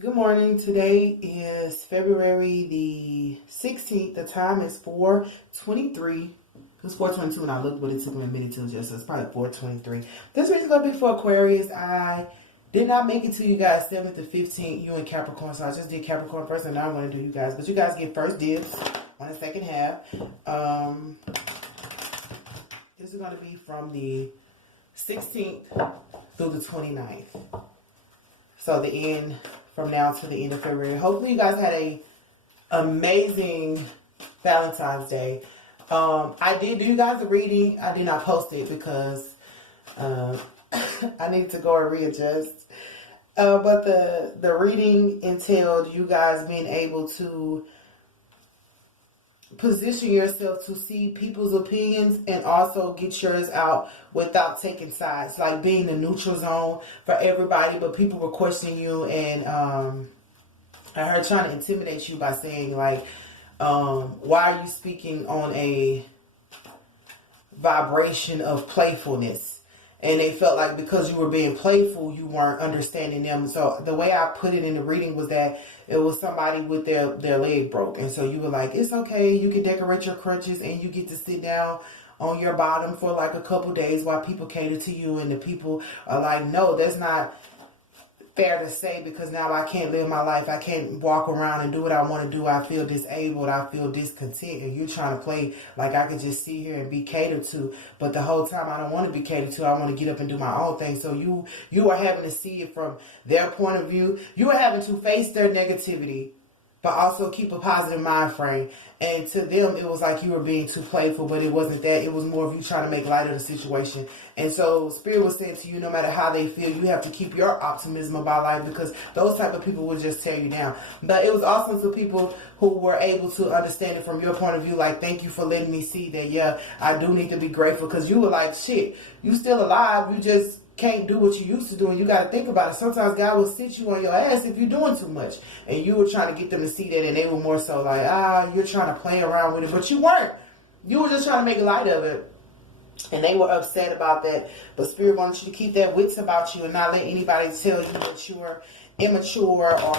Good morning. Today is February the 16th. The time is 4:23. It was 4:22 when I looked, but it took me a minute to adjust. So it's probably 4:23. This reading's going to be for Aquarius. I did not make it to you guys 7th to 15th, you and Capricorn. So I just did Capricorn first, and now I'm going to do you guys. But you guys get first dibs on the second half. This is going to be from the 16th through the 29th. So the end, from now to the end of February. Hopefully you guys had a amazing Valentine's Day. I did do you guys a reading. I did not post it because I need to go and readjust. But the reading entailed you guys being able to position yourself to see people's opinions and also get yours out without taking sides, like being the neutral zone for everybody, but people were questioning you, and I heard trying to intimidate you by saying like, why are you speaking on a vibration of playfulness? And they felt like because you were being playful, you weren't understanding them. So the way I put it in the reading was that it was somebody with their leg broke. And so you were like, it's okay. You can decorate your crutches and you get to sit down on your bottom for like a couple days while people cater to you. And the people are like, no, that's not fair to say, because now I can't live my life. I can't walk around and do what I want to do. I feel disabled. I feel discontent. And you're trying to play like I could just sit here and be catered to. But the whole time I don't want to be catered to. I want to get up and do my own thing. So you are having to see it from their point of view. You are having to face their negativity, but also keep a positive mind frame. And to them, it was like you were being too playful, but it wasn't that. It was more of you trying to make light of the situation. And so Spirit was saying to you, no matter how they feel, you have to keep your optimism about life, because those type of people will just tear you down. But it was awesome to people who were able to understand it from your point of view. Like, thank you for letting me see that, yeah, I do need to be grateful, because you were like, shit, you still alive. You just can't do what you used to do, and you got to think about it. Sometimes God will sit you on your ass if you're doing too much, and you were trying to get them to see that, and they were more so like, you're trying to play around with it, but you weren't. You were just trying to make light of it, and they were upset about that. But Spirit wanted you to keep that wits about you and not let anybody tell you that you were immature or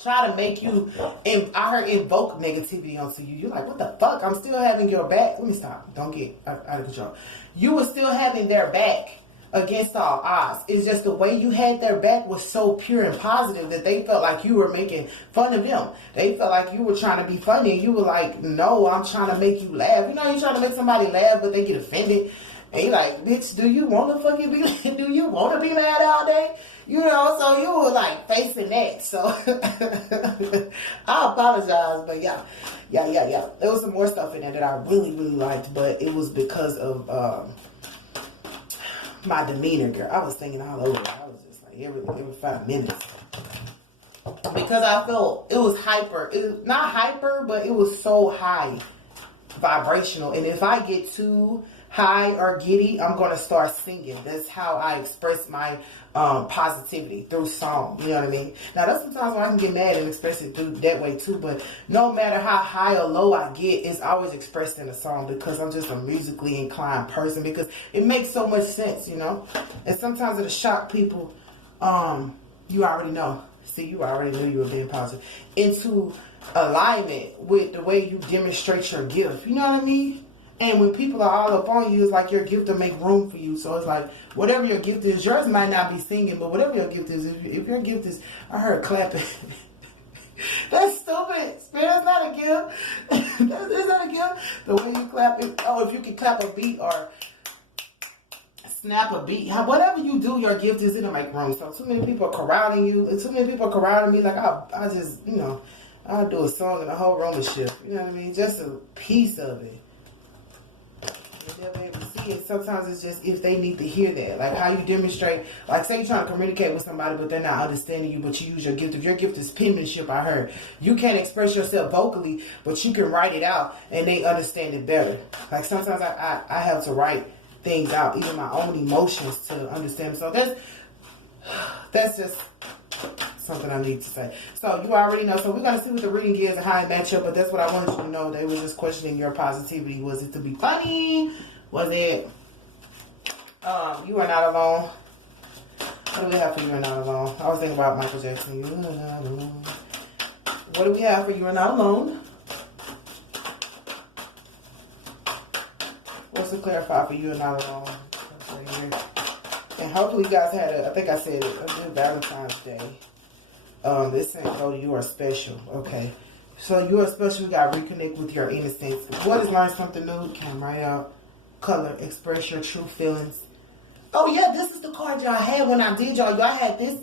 try to make you, and I heard invoke negativity onto you. You're like, what the fuck? I'm still having your back. Let me stop. Don't get out of control. You were still having their back against all odds. It's just the way you had their back was so pure and positive that they felt like you were making fun of them. They felt like you were trying to be funny, and you were like, no, I'm trying to make you laugh. You know, you're trying to make somebody laugh, but they get offended. And you're like, bitch, do you want to fucking be, do you want to be mad all day? You know, so you were like facing that. So I apologize, but yeah. There was some more stuff in there that I really, really liked, but it was because of my demeanor, girl. I was thinking all over it. I was just like every 5 minutes, because I felt it was hyper. It was not hyper, but it was so high vibrational. And if I get too high or giddy, I'm gonna start singing. That's how I express my positivity, through song. You know what I mean? Now there's sometimes when I can get mad and express it through that way too, but no matter how high or low I get, it's always expressed in a song, because I'm just a musically inclined person, because it makes so much sense, you know? And sometimes it'll shock people. You already know. See, you already knew you were being positive. Into alignment with the way you demonstrate your gift. You know what I mean? And when people are all up on you, it's like your gift to make room for you. So it's like, whatever your gift is, yours might not be singing, but whatever your gift is, if your gift is, I heard clapping. That's stupid. That's not a gift. That's not a gift. The way you clap it. Oh, if you can clap a beat or snap a beat, whatever you do, your gift is in to make room. So too many people are corralling you, and too many people are corralling me. Like I just, you know, I'll do a song and the whole room is shift. You know what I mean? Just a piece of it. They'll be able to see it. Sometimes it's just if they need to hear that, like how you demonstrate. Like, say you're trying to communicate with somebody, but they're not understanding you, but you use your gift. If your gift is penmanship, I heard you can't express yourself vocally, but you can write it out, and they understand it better. Like sometimes I have to write things out, even my own emotions, to understand. So that's just something I need to say. So you already know. So we're going to see what the reading is and how it match up. But that's what I wanted you to know. They were just questioning your positivity. Was it to be funny? Was it you are not alone? What do we have for you are not alone? I was thinking about Michael Jackson. You are not alone. What do we have for you are not alone? What's to clarify for you are not alone? Right here. And hopefully you guys had I think I said it, a good Valentine's Day. This saying, oh, you are special. Okay. So you are special. You got to reconnect with your innocence. What is learn something new? Come right out. Color. Express your true feelings. Oh, yeah. This is the card y'all had when I did y'all. Y'all had this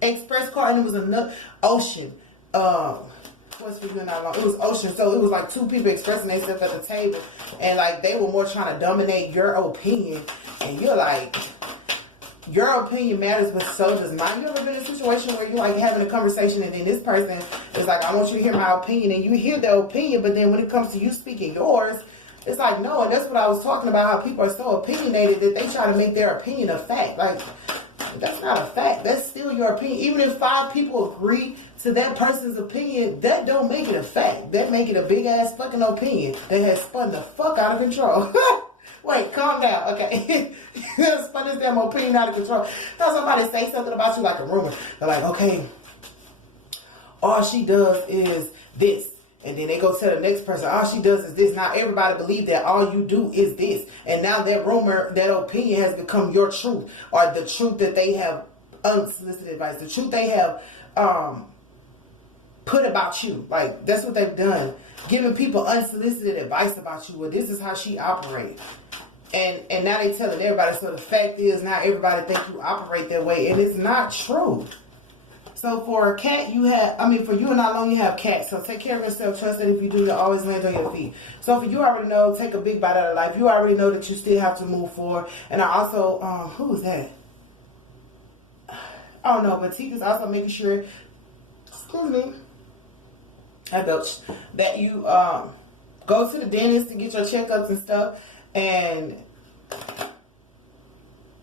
express card and it was another ocean. What's for you and not long? It was ocean. So it was like two people expressing themselves at the table. And like they were more trying to dominate your opinion. And you're like... Your opinion matters, but so does mine. You ever been in a situation where you're like having a conversation and then this person is like, I want you to hear my opinion, and you hear their opinion, but then when it comes to you speaking yours, it's like, no. And that's what I was talking about, how people are so opinionated that they try to make their opinion a fact. Like, that's not a fact. That's still your opinion. Even if 5 people agree to that person's opinion, that don't make it a fact. That make it a big ass fucking opinion that has spun the fuck out of control. Wait, calm down, okay? Spun this damn opinion out of control. Now somebody say something about you like a rumor. They're like, okay, all she does is this. And then they go tell the next person, all she does is this. Now everybody believes that all you do is this. And now that rumor, that opinion has become your truth. Or the truth that they have, unsolicited advice. The truth they have put about you. Like, that's what they've done. Giving people unsolicited advice about you. Well, this is how she operates. And now they telling everybody. So the fact is, now everybody think you operate that way. And it's not true. So for a cat, for you and not alone, you have cats. So take care of yourself. Trust that if you do, you'll always land on your feet. So for you already know, take a big bite out of life. You already know that you still have to move forward. And I also, who is that? I don't know, but Tika's also making sure, excuse me, I belched, that you go to the dentist to get your checkups and stuff. And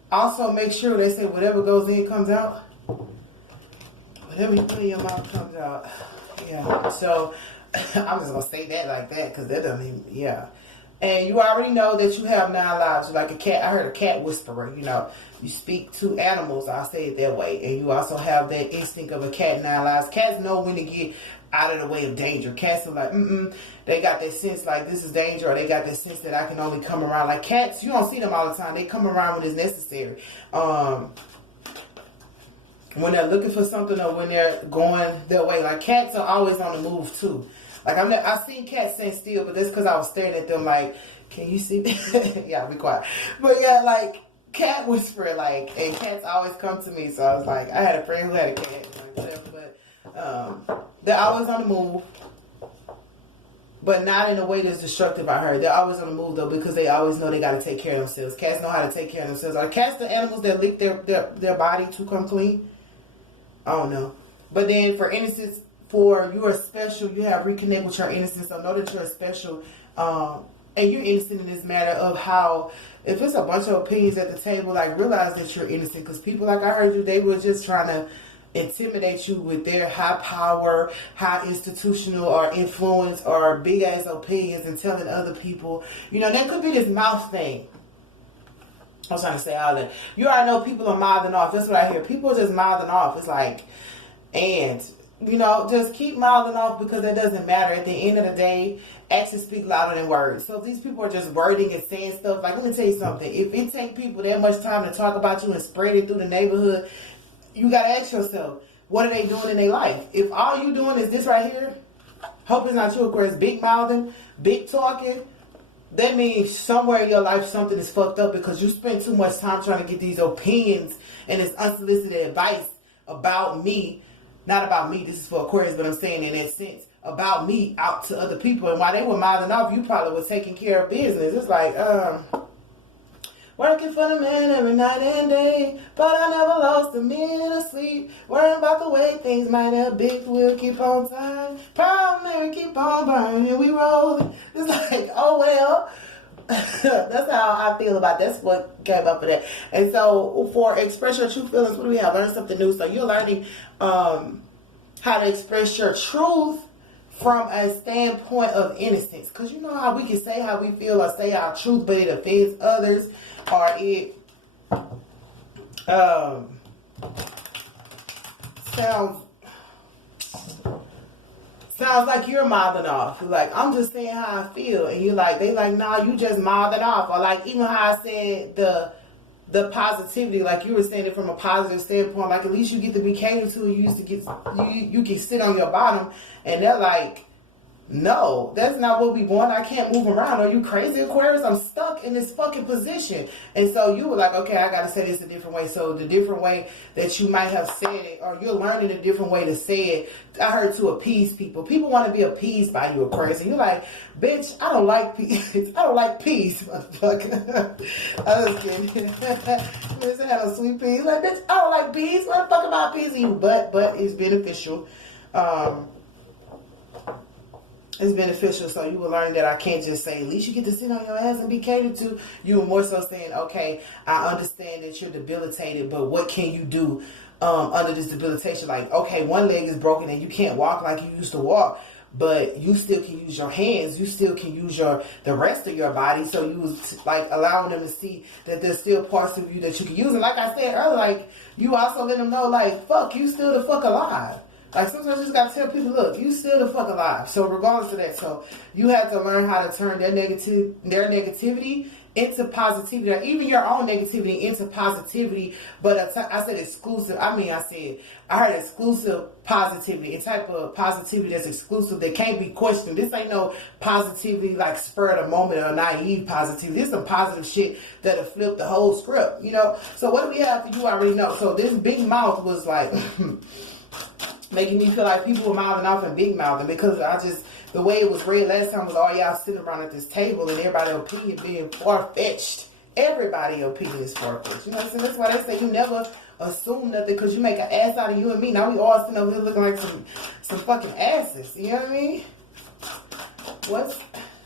also make sure they say whatever goes in comes out. Whatever you put in your mouth comes out. Yeah. So I'm just gonna say that like that because that doesn't even. Yeah. And you already know that you have 9 lives. You're like a cat. I heard a cat whisperer. You know, you speak to animals. I'll say it that way. And you also have that instinct of a cat, 9 lives. Cats know when to get out of the way of danger. Cats are like, they got that sense like this is danger, or they got that sense that I can only come around. Like cats, you don't see them all the time. They come around when it's necessary. When they're looking for something or when they're going their way. Like cats are always on the move too. Like I've seen cats stand still, but that's because I was staring at them like, can you see me? Yeah, be quiet. But yeah, like cat whisper, like, and cats always come to me. So I was like, I had a friend who had a cat, like whatever, but they're always on the move. But not in a way that's destructive, I heard. They're always on the move, though, because they always know they got to take care of themselves. Cats know how to take care of themselves. Are cats the animals that lick their body to come clean? I don't know. But then, for innocence, for you are special, you have reconnect with your innocence. So know that you're special. And you're innocent in this matter of how, if it's a bunch of opinions at the table, like, realize that you're innocent. Because people, like I heard you, they were just trying to intimidate you with their high power, high institutional or influence or big ass opinions and telling other people, you know, that could be this mouth thing. I was trying to say all that. You already know people are mouthing off. That's what I hear. People are just mouthing off. It's like, and, you know, just keep mouthing off because that doesn't matter. At the end of the day, actions speak louder than words. So if these people are just wording and saying stuff, like, let me tell you something. If it takes people that much time to talk about you and spread it through the neighborhood, you got to ask yourself, what are they doing in their life? If all you doing is this right here, hope it's not you, Aquarius, big mouthing, big talking, that means somewhere in your life something is fucked up because you spend too much time trying to get these opinions and this unsolicited advice about me. Not about me, this is for Aquarius, but I'm saying in that sense, about me out to other people. And while they were mouthing off, you probably were taking care of business. It's like, working for the man every night and day, but I never lost a minute of sleep. Worrying about the way things might have big, we'll keep on time. Proud Mary, keep on burning, we roll. It's like, oh well. That's how I feel about it. That's what came up with that. And so for express your true feelings, what do we have? Learn something new. So you're learning how to express your truth from a standpoint of innocence. Because you know how we can say how we feel or say our truth, but it offends others, or it Sounds like you're mouthing off. You're like, I'm just saying how I feel. And you're like, they like, nah, you just mouthing off. Or like, even how I said the positivity, like you were saying it from a positive standpoint, like at least you get to be catered to. You used to get, you can sit on your bottom. And they're like, no, that's not what we want. I can't move around. Are you crazy, Aquarius? I'm stuck in this fucking position. And so you were like, okay, I got to say this a different way. So the different way that you might have said it, or you're learning a different way to say it, I heard to appease people. People want to be appeased by you, Aquarius. And you're like, bitch, I don't like peace. I don't like peace, motherfucker. I was kidding. Listen, have a sweet peace. Like, bitch, I don't like peace. What the fuck am I appeasing you? But it's beneficial. It's beneficial, so you will learn that I can't just say, at least you get to sit on your ass and be catered to. You were more so saying, okay, I understand that you're debilitated, but what can you do under this debilitation? Like, okay, one leg is broken and you can't walk like you used to walk, but you still can use your hands. You still can use the rest of your body. So you was like allowing them to see that there's still parts of you that you can use. And like I said earlier, like you also let them know, like, fuck, you still the fuck alive. Like, sometimes you just gotta tell people, look, you still the fuck alive. So regardless of that, so you have to learn how to turn their negativity into positivity, or even your own negativity into positivity. But I said exclusive. I heard exclusive positivity, a type of positivity that's exclusive, that can't be questioned. This ain't no positivity like spur of the moment or naive positivity. This is some positive shit that'll flip the whole script, you know? So what do we have for you already know? So this big mouth was like... making me feel like people were mouthing off and big mouthing, because the way it was read last time was all y'all sitting around at this table and everybody's opinion being far-fetched. Everybody's opinion is far-fetched. You know what I'm saying? That's why they say you never assume nothing, because you make an ass out of you and me. Now we all sitting over here looking like some fucking asses. You know what I mean?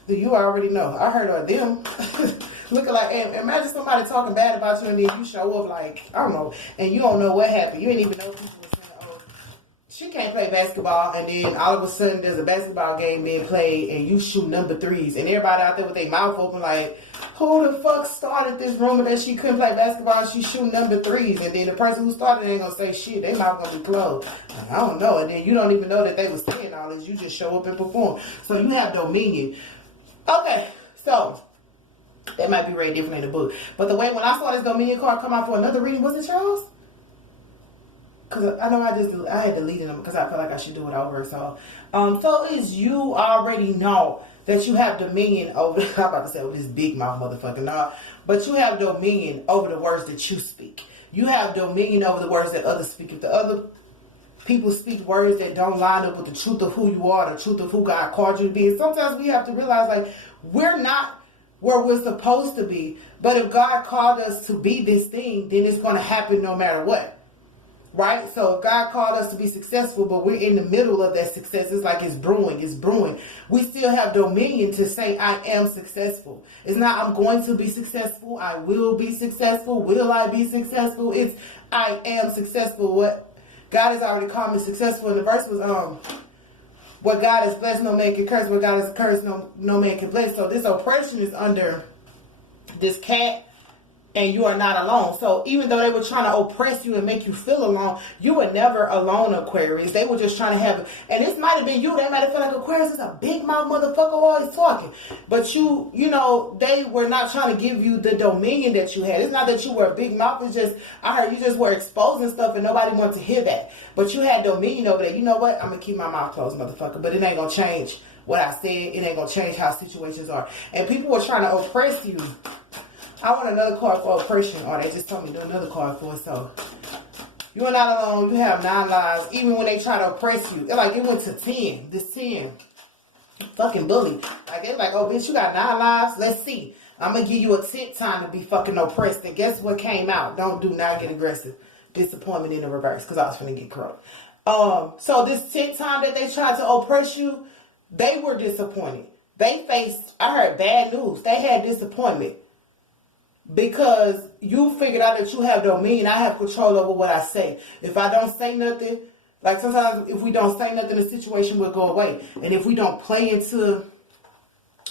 You already know. I heard of them. Looking like, imagine somebody talking bad about you and then you show up like, I don't know, and you don't know what happened. You ain't even know people were saying, she can't play basketball, and then all of a sudden there's a basketball game being played and you shoot number threes, and everybody out there with their mouth open like, who the fuck started this rumor that she couldn't play basketball and she shooting number threes? And then the person who started ain't gonna say shit. They mouth gonna be closed. Like, I don't know. And then you don't even know that they was saying all this. You just show up and perform. So you have dominion. Okay, so that might be read different in the book. But the way when I saw this dominion card come out for another reading, was it Charles? Because I know I had deleted them because I felt like I should do it over. So is you already know that you have dominion over, I'm about to say over this big mouth motherfucker, no, but you have dominion over the words that you speak. You have dominion over the words that others speak. If the other people speak words that don't line up with the truth of who you are, the truth of who God called you to be, and sometimes we have to realize, like, we're not where we're supposed to be, but if God called us to be this thing, then it's going to happen no matter what. Right? So God called us to be successful, but we're in the middle of that success. It's like it's brewing. We still have dominion to say, I am successful. It's not, I'm going to be successful. I will be successful. Will I be successful? It's, I am successful. What God has already called me successful. And the verse was, what God has blessed, no man can curse. What God has cursed, no man can bless. So this oppression is under this cat. And you are not alone. So even though they were trying to oppress you and make you feel alone, you were never alone, Aquarius. They were just trying to have, and this might have been you. They might have felt like Aquarius is a big mouth motherfucker always talking. But you know, they were not trying to give you the dominion that you had. It's not that you were a big mouth. It's just, I heard you just were exposing stuff and nobody wanted to hear that. But you had dominion over there. You know what? I'm going to keep my mouth closed, motherfucker. But it ain't going to change what I said. It ain't going to change how situations are. And people were trying to oppress you. I want another card for oppression, or they just told me to do another card for it. So you are not alone. You have 9 lives. Even when they try to oppress you, it went to 10. This 10, fucking bully. Like they're like, oh bitch, you got 9 lives. Let's see. I'm gonna give you a 10th time to be fucking oppressed. And guess what came out? Don't do not get aggressive. Disappointment in the reverse, because I was finna get corrupt. So this 10th time that they tried to oppress you, they were disappointed. They faced, I heard, bad news. They had disappointment. Because you figured out that you have dominion. I have control over what I say. If I don't say nothing, like sometimes if we don't say nothing, the situation will go away. And if we don't play into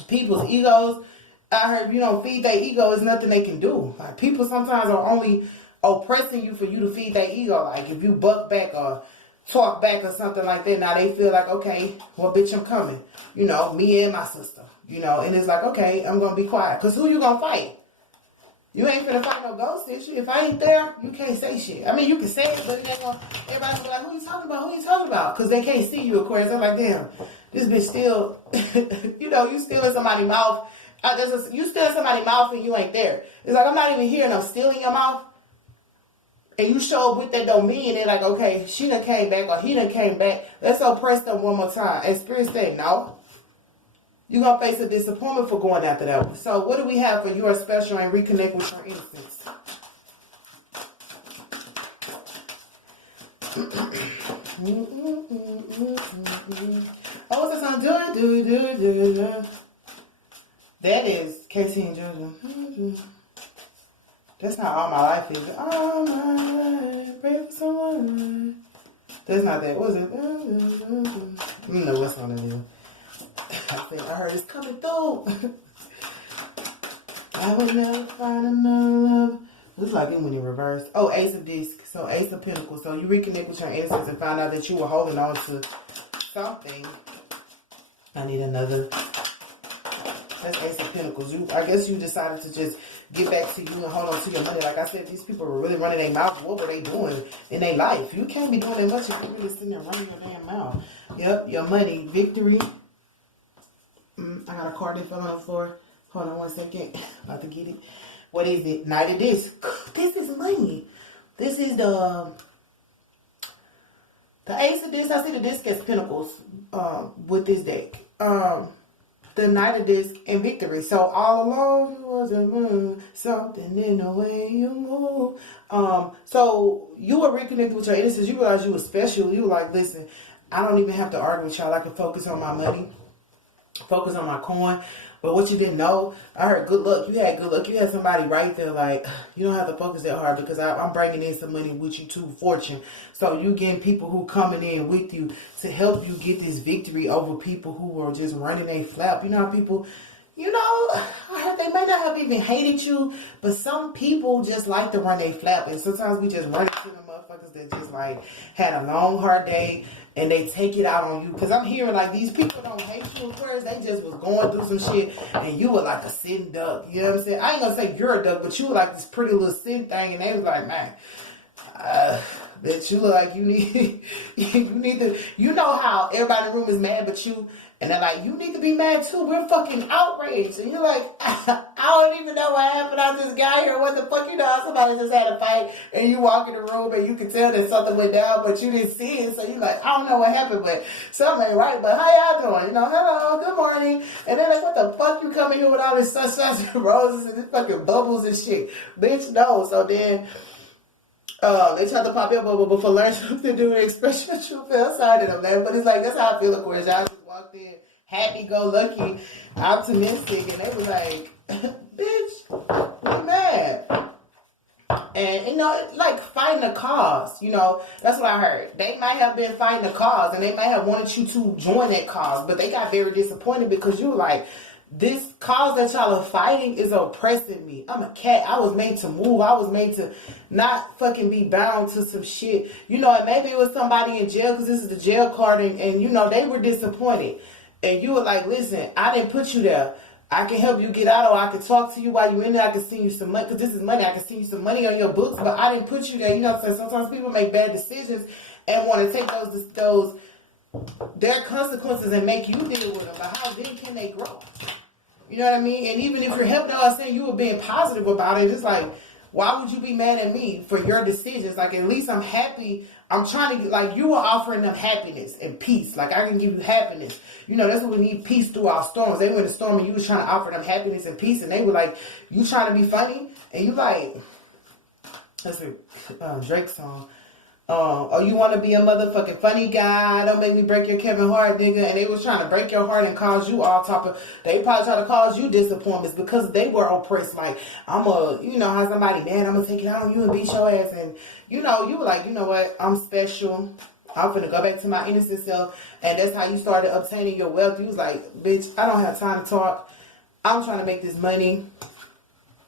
people's egos, I heard, you know, feed their ego, is nothing they can do. Like people sometimes are only oppressing you for you to feed their ego. Like if you buck back or talk back or something like that, now they feel like, okay, well, bitch, I'm coming. You know, me and my sister. You know, and it's like, okay, I'm gonna be quiet. Cause who you gonna fight? You ain't finna fight no ghost issue. If I ain't there, you can't say shit. I mean, you can say it, but everybody's gonna be like, who you talking about? Who you talking about? Cause they can't see you, Aquarius. I'm like, damn, this bitch still, you know, you stealing somebody's mouth. You stealing somebody's mouth and you ain't there. It's like, I'm not even here and I'm stealing your mouth. And you show up with that don't mean they're like, okay, she done came back or he done came back. Let's oppress them one more time. And Spirit said, no. You're going to face a disappointment for going after that one. So what do we have for your special and reconnect with your innocence? Oh, what's that song? Do. That is Casey and Jordan. That's not All My Life, is it? All my life, pray for someone. That's not that. What is it? I don't know what song it is. I think I heard it's coming through. I would never find another love. Looks like it when you reverse. Oh, Ace of Discs. So Ace of Pentacles. So you reconnect with your innocence and find out that you were holding on to something. I need another. That's Ace of Pentacles. I guess you decided to just get back to you and hold on to your money. Like I said, these people were really running their mouth. What were they doing in their life? You can't be doing that much if you're really sitting there running your damn mouth. Yep, your money. Victory. I got a card that fell on the floor. Hold on 1 second. About to get it. What is it? Knight of Discs. This is money. This is the Ace of Discs. I see the Disc as Pentacles with this deck. The Knight of Discs and Victory. So all along you was something in the way you move. So you were reconnected with your innocence. You realized you were special. You were like, listen, I don't even have to argue with y'all. I can focus on my money. Focus on my coin. But what you didn't know, I heard good luck. You had good luck. You had somebody right there like, you don't have to focus that hard because I'm bringing in some money with you too, fortune. So you getting people who coming in with you to help you get this victory over people who are just running a flap. You know how people, you know, I heard they may not have even hated you, but some people just like to run a flap. And sometimes we just run into the motherfuckers that just like had a long, hard day. And they take it out on you. Because I'm hearing like these people don't hate you at first. They just was going through some shit. And you were like a sitting duck. You know what I'm saying? I ain't going to say you're a duck. But you were like this pretty little sitting thing. And they was like, man. Bitch, you look like you need. You need to. You know how everybody in the room is mad but you. And they're like, you need to be mad too. We're fucking outraged. And you're like, I don't even know what happened. I just got here. What the fuck? You know, somebody just had a fight. And you walk in the room and you can tell that something went down. But you didn't see it. So you're like, I don't know what happened. But something ain't right. But how y'all doing? You know, hello, good morning. And they're like, what the fuck you coming here with all this sunshine and roses and this fucking bubbles and shit? Bitch, no. So then... they try to pop your bubble, but for learn something to do and express your true feel side of them. But it's like, that's how I feel, of course. Y'all just walked in, happy-go-lucky, optimistic, and they was like, bitch, we mad. And, you know, like fighting a cause, you know, that's what I heard. They might have been fighting a cause, and they might have wanted you to join that cause, but they got very disappointed because you were like, this cause that y'all are fighting is oppressing me. I'm a cat. I was made to move. I was made to not fucking be bound to some shit. You know, and maybe it was somebody in jail because this is the jail card and, you know, they were disappointed. And you were like, listen, I didn't put you there. I can help you get out or I can talk to you while you're in there. I can send you some money because this is money. I can send you some money on your books, but I didn't put you there. You know what I'm saying? Sometimes people make bad decisions and want to take those their consequences and make you deal with them. But how then can they grow? You know what I mean? And even if you're helping us saying you were being positive about it, it's like, why would you be mad at me for your decisions? Like, at least I'm happy. I'm trying to get, like, you were offering them happiness and peace. Like, I can give you happiness. You know, that's what we need, peace through our storms. They were in a storm and you was trying to offer them happiness and peace. And they were like, you trying to be funny? And you like, that's a Drake song. Oh, you want to be a motherfucking funny guy? Don't make me break your Kevin Hart, nigga. And they was trying to break your heart and cause you all type of... They probably try to cause you disappointments because they were oppressed. Like, you know, how somebody, man, I'm going to take it out on you and beat your ass. And, you know, you were like, you know what? I'm special. I'm finna go back to my innocent self. And that's how you started obtaining your wealth. You was like, bitch, I don't have time to talk. I'm trying to make this money.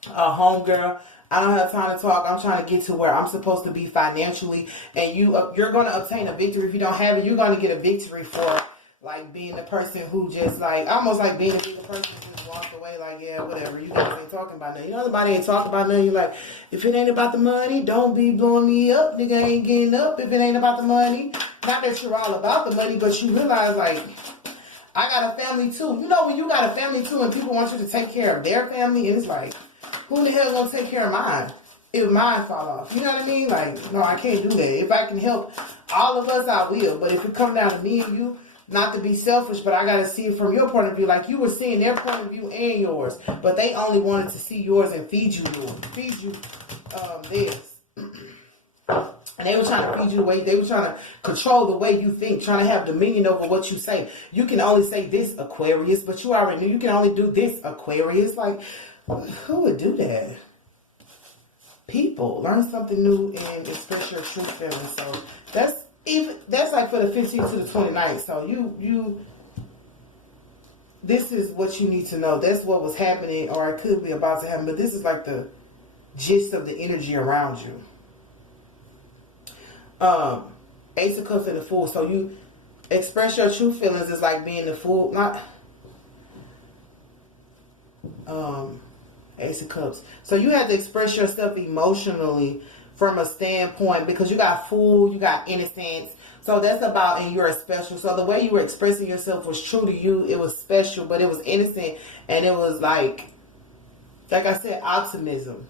Homegirl. I don't have time to talk. I'm trying to get to where I'm supposed to be financially. And you're going to obtain a victory. If you don't have it, you're going to get a victory for like being the person who just like, almost like being a bigger person who just walked away like, yeah, whatever. You guys ain't talking about nothing. You know, nobody ain't talking about nothing. You're like, if it ain't about the money, don't be blowing me up. Nigga ain't getting up if it ain't about the money. Not that you're all about the money, but you realize like, I got a family too. You know, when you got a family too and people want you to take care of their family, and it's like, who the hell gonna take care of mine if mine fall off? You know what I mean? Like, no, I can't do that. If I can help all of us, I will. But if it comes down to me and you, not to be selfish, but I got to see it from your point of view. Like you were seeing their point of view and yours, but they only wanted to see yours and feed you yours, feed you theirs. And they were trying to feed you the way, they were trying to control the way you think, trying to have dominion over what you say. You can only say this, Aquarius, but you already knew you can only do this, Aquarius. Like, who would do that? People. Learn something new and express your true feelings. So that's like for the 15th to the 29th. So this is what you need to know. That's what was happening, or it could be about to happen, but this is like the gist of the energy around you. Ace of Cups and the Fool. So you express your true feelings is like being the fool, not Ace of Cups. So you have to express yourself emotionally from a standpoint, because you got fool, you got innocence. So that's about, and you're special. So the way you were expressing yourself was true to you. It was special, but it was innocent, and it was like I said, optimism.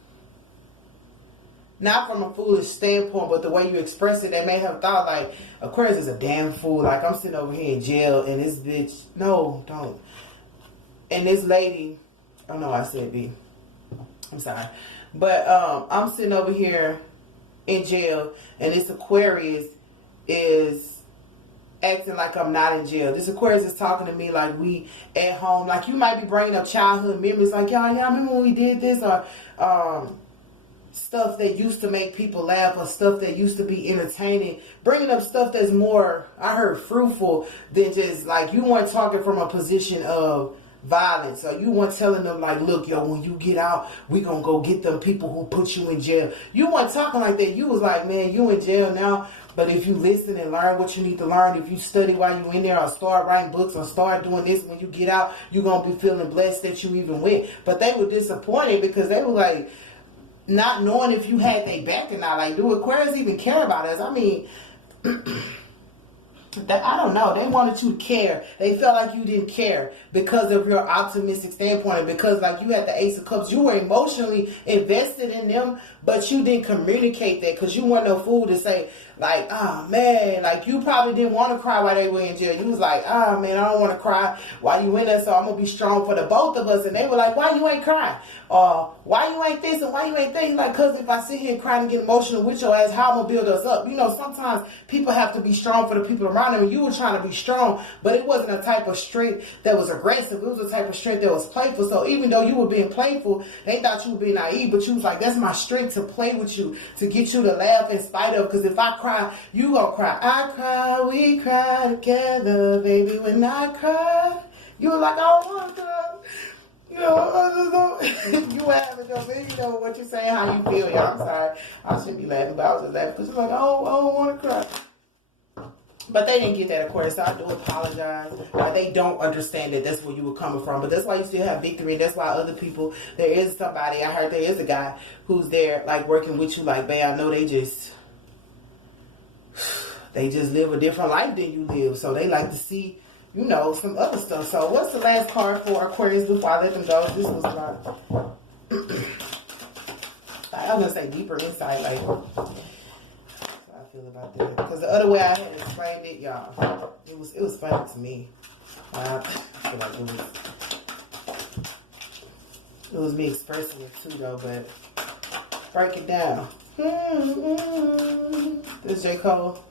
Not from a foolish standpoint, but the way you express it, they may have thought like, Aquarius is a damn fool. Like, I'm sitting over here in jail and this bitch, no, don't. And this lady, oh no, I said B. I'm sorry. But I'm sitting over here in jail and this Aquarius is acting like I'm not in jail. This Aquarius is talking to me like we at home. Like, you might be bringing up childhood memories like, y'all remember when we did this? Or stuff that used to make people laugh, or stuff that used to be entertaining, bringing up stuff that's more, I heard, fruitful than just like, you weren't talking from a position of violence, or you weren't telling them like, look, yo, when you get out, we gonna go get them people who put you in jail. You weren't talking like that. You was like, man, you in jail now, but if you listen and learn what you need to learn, if you study while you in there, or start writing books, or start doing this, when you get out, you're gonna be feeling blessed that you even went. But they were disappointed because they were like, not knowing if you had their back or not. Like, do Aquarius even care about us? I mean, I don't know. They wanted you to care. They felt like you didn't care because of your optimistic standpoint, and because like you had the Ace of Cups, you were emotionally invested in them, but you didn't communicate that because you weren't no fool to say like, oh man, like you probably didn't want to cry while they were in jail. You was like, oh man, I don't want to cry while you in there, so I'm gonna be strong for the both of us. And they were like, why you ain't crying? Or why you ain't this and why you ain't that? Like, cause if I sit here crying and get emotional with your ass, how I'm gonna build us up? You know, sometimes people have to be strong for the people around them. And you were trying to be strong, but it wasn't a type of strength that was aggressive. It was a type of strength that was playful. So even though you were being playful, they thought you were being naive, but you was like, that's my strength to play with you, to get you to laugh in spite of. Because if I cry, you gonna cry. I cry, we cry together, baby. When I cry, you were like, I don't want to cry. You know, I just don't. You laughing, you know what you're saying, how you feel. Y'all, I'm sorry. I shouldn't be laughing, but I was just laughing because you're like, I don't want to cry. But they didn't get that, Aquarius, so I do apologize. They don't understand that that's where you were coming from. But that's why you still have victory. And that's why other people, there is somebody, I heard there is a guy who's there, like, working with you. Like, babe, I know they just live a different life than you live. So they like to see, you know, some other stuff. So what's the last card for Aquarius before I let them go? This was about, I was going to say deeper insight, like, about that, because the other way I had explained it, y'all, it was funny to me. I feel like it was me expressing it too, though. But break it down. This J. Cole.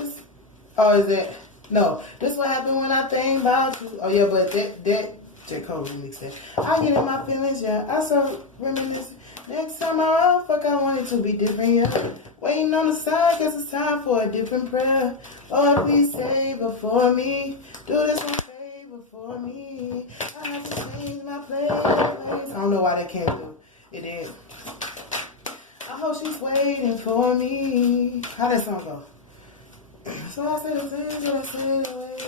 Is it? No, this what happened when I think about you. Oh yeah, but that J. Cole remixed that. I get in my feelings, yeah. I start reminiscing. Next time around, fuck, I want it to be different, yeah. Waiting on the side, guess it's time for a different prayer. Lord, please save her for me. Do this one favor for me. I have to change my place. I don't know why they can't do It did. I hope she's waiting for me. How that song go? So I said, I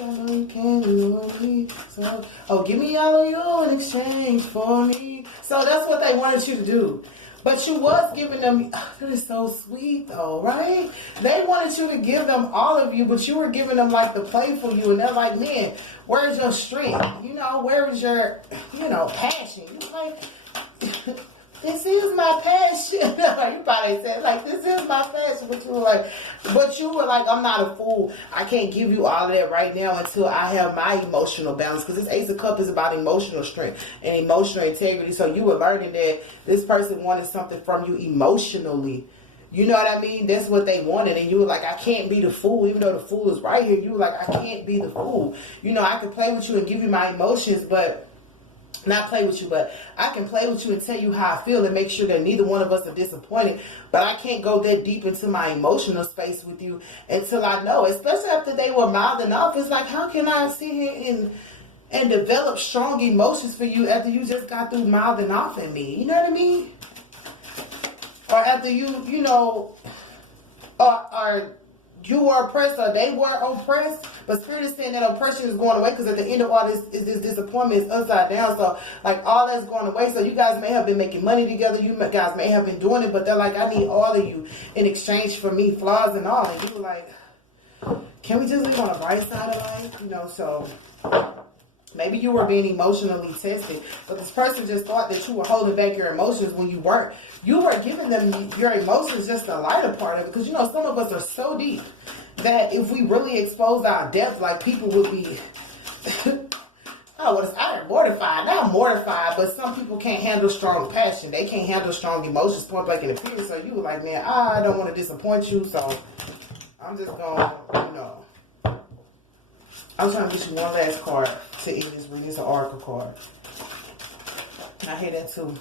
know you can't ignore me. So, oh, give me all of you in exchange for me. So that's what they wanted you to do. But you was giving them, that is so sweet though, right? They wanted you to give them all of you, but you were giving them like the playful you. And they're like, man, where's your strength? You know, where is your, passion? You like, this is my passion. You probably said, like, this is my passion. But you were like, I'm not a fool. I can't give you all of that right now until I have my emotional balance. Because this Ace of Cups is about emotional strength and emotional integrity. So you were learning that this person wanted something from you emotionally. You know what I mean? That's what they wanted. And you were like, I can't be the fool. Even though the fool is right here, you were like, I can't be the fool. I can play with you and give you my emotions, but not play with you, but I can play with you and tell you how I feel and make sure that neither one of us are disappointed. But I can't go that deep into my emotional space with you until I know, especially after they were mouthing off. It's like, how can I sit here and develop strong emotions for you after you just got through mouthing off at me? You know what I mean? Or after or you were oppressed or they were oppressed, but Spirit is saying that oppression is going away because at the end of all this is this disappointment is upside down. So like all that's going away. So you guys may have been making money together. You guys may have been doing it, but they're like, I need all of you in exchange for me, flaws and all. And you were like, can we just live on the bright side of life? So maybe you were being emotionally tested, but this person just thought that you were holding back your emotions when you weren't. You were giving them your emotions, just the lighter part of it. Because, some of us are so deep that if we really exposed our depth, like people would be, I'm mortified. Not mortified, but some people can't handle strong passion. They can't handle strong emotions, point blank in the period. So you were like, man, I don't want to disappoint you, so I'm just going, I'm trying to get you one last card to end this reading. It's an oracle card. I hate that too.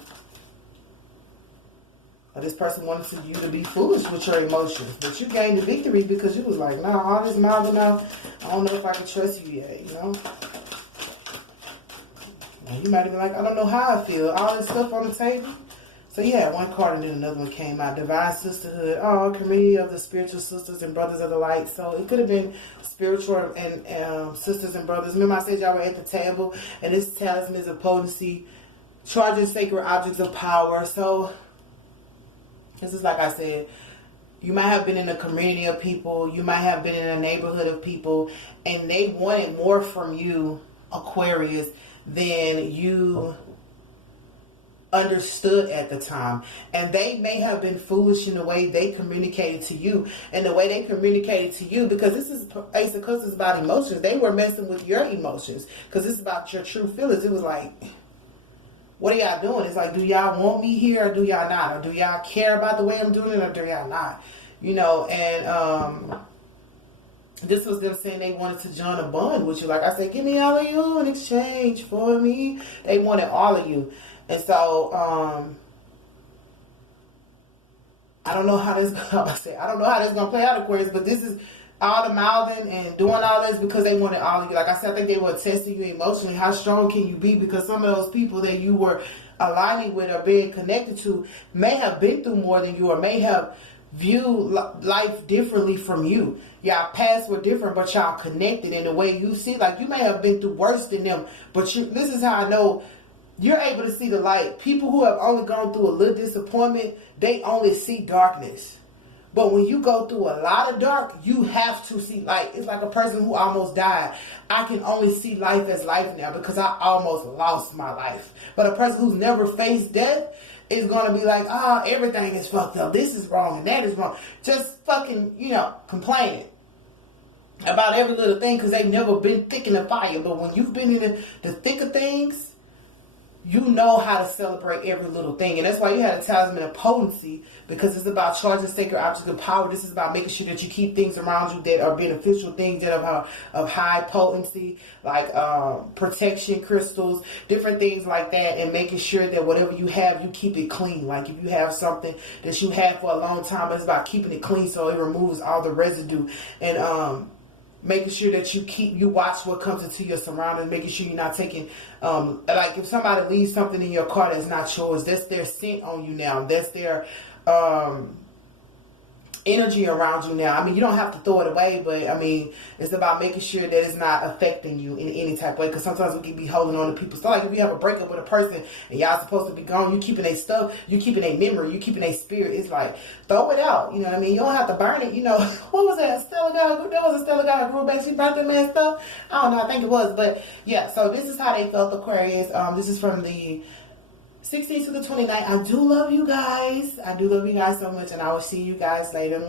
But this person wanted you to be foolish with your emotions. But you gained the victory because you was like, nah, all this mouthing out, I don't know if I can trust you yet, And you might have been like, I don't know how I feel. All this stuff on the table. So yeah, one card and then another one came out. Divine Sisterhood. Oh, community of the spiritual sisters and brothers of the light. So it could have been spiritual and sisters and brothers. Remember I said y'all were at the table and this talisman is of potency, charging sacred objects of power. So this is like I said, you might have been in a community of people. You might have been in a neighborhood of people and they wanted more from you, Aquarius, than you understood at the time. And they may have been foolish in the way they communicated to you. And the way they communicated to you, because this is Ace of Cups is about emotions. They were messing with your emotions because it's about your true feelings. It was like, what are y'all doing? It's like, do y'all want me here or do y'all not? Or do y'all care about the way I'm doing it or do y'all not? And this was them saying they wanted to join a bond with you. Like I said, give me all of you in exchange for me. They wanted all of you. And so, I don't know how this gonna play out, Aquarius, but this is all the mouthing and doing all this because they wanted all of you. Like I said, I think they were testing you emotionally. How strong can you be? Because some of those people that you were aligning with or being connected to may have been through more than you or may have viewed life differently from you. Y'all paths were different, but y'all connected in the way you see. Like you may have been through worse than them, but this is how I know you're able to see the light. People who have only gone through a little disappointment, they only see darkness. But when you go through a lot of dark, you have to see light. It's like a person who almost died. I can only see life as life now because I almost lost my life. But a person who's never faced death is going to be like, everything is fucked up. This is wrong and that is wrong. Just fucking, complaining about every little thing because they've never been thick in the fire. But when you've been in the thick of things, you know how to celebrate every little thing. And that's why you had a talisman of potency, because it's about charging sacred objects of power. This is about making sure that you keep things around you that are beneficial, things that are of high potency, like protection crystals, different things like that, and making sure that whatever you have, you keep it clean. Like if you have something that you had for a long time, it's about keeping it clean so it removes all the residue. And making sure that you watch what comes into your surroundings, making sure you're not taking, like if somebody leaves something in your car that's not yours, that's their scent on you now. That's their, energy around you now. I mean, you don't have to throw it away, but I mean, it's about making sure that it's not affecting you in any type of way, because sometimes we can be holding on to people's stuff. Like if you have a breakup with a person and y'all supposed to be gone, you keeping their stuff, you keeping their memory, you keeping their spirit. It's like, throw it out, you know what I mean? You don't have to burn it, you know. What was that? Stella guy? That was a Stella guy who grew back, she burnt that man's stuff? I don't know, I think it was, but yeah, so this is how they felt, Aquarius. This is from the 16th to the 29th. I do love you guys. I do love you guys so much, and I will see you guys later.